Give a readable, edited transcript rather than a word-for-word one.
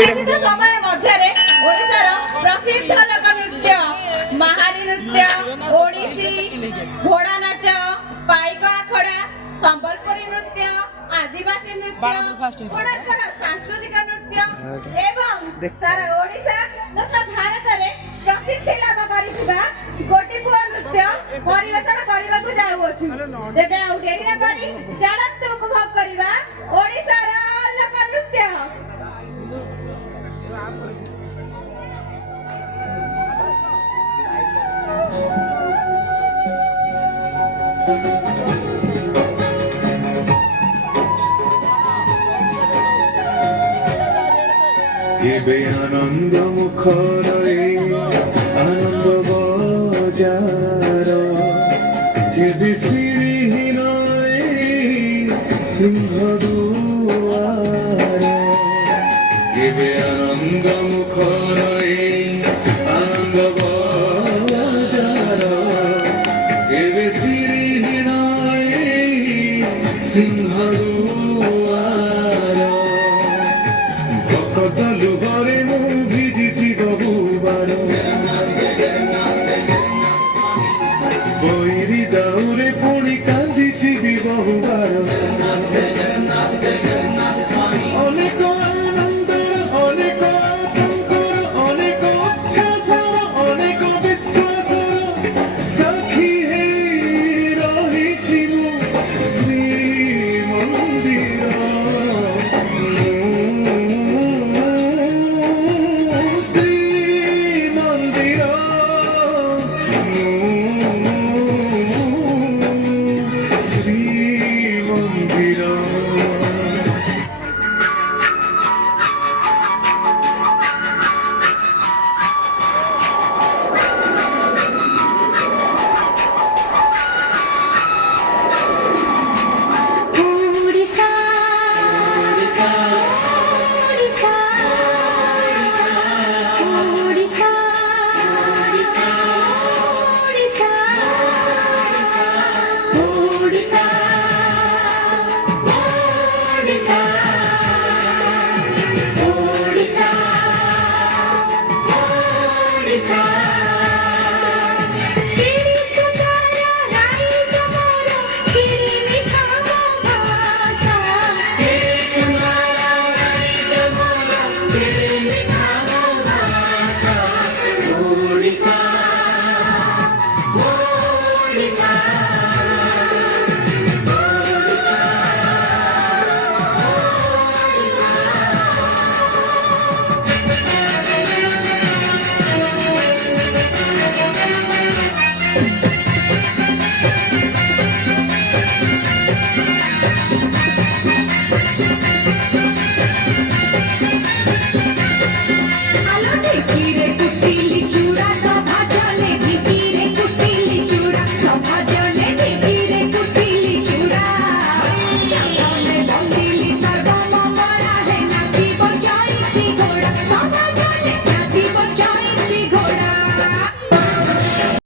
ସୀମିତ ସମୟ ମଧ୍ୟରେ ଓଡ଼ିଶାର ପ୍ରସିଦ୍ଧ ଲୋକ ନୃତ୍ୟ ମାହାରୀ ନୃତ୍ୟ, ଓଡ଼ିଶୀ, ଘୋଡ଼ା ନାଚ, ପାଇକ ଆଖଡ଼ା, ସମ୍ବଲପୁରୀ ନୃତ୍ୟ, ଆଦିବାସୀ ନୃତ୍ୟ, କୋଣାର୍କର ସାଂସ୍କୃତିକ ନୃତ୍ୟ ଏବଂ ସାରା ଓଡ଼ିଶା ତଥା ଭାରତରେ ପ୍ରସିଦ୍ଧି ଲାଭ କରିଥିବା ଗୋଟିପୁଅ ନୃତ୍ୟ ପରିବେଷଣ କରିବାକୁ ଯାଉଅଛୁ। ତେବେ ଆଉ ଡେରି ନ କରି ଚାଲନ୍ତୁ ଉପଭୋଗ କରିବା ଓଡ଼ିଶାର ଲୋକ ନୃତ୍ୟ। কেবে আনন্দ মুখর আনন্দ বজার কেবে সিঁড়িহীন সিংহ দুয়ার কেবে আনন্দ মুখর আনন্দ বজার কেবে সিঁড়িহীন সিংহ লুহরে মু ভিজিছি বহুবার বৈরি দাউরে পুଣି কান্দিছি বি বহুবার অনেক আনন্দর অনেক আতঙ্কর অনেক উচ্ছ্বাসর অনেক বিশ্বাসর সাক্ষী হেই রহিছি মু শ্রী মন্দির আলো ঢেকিরে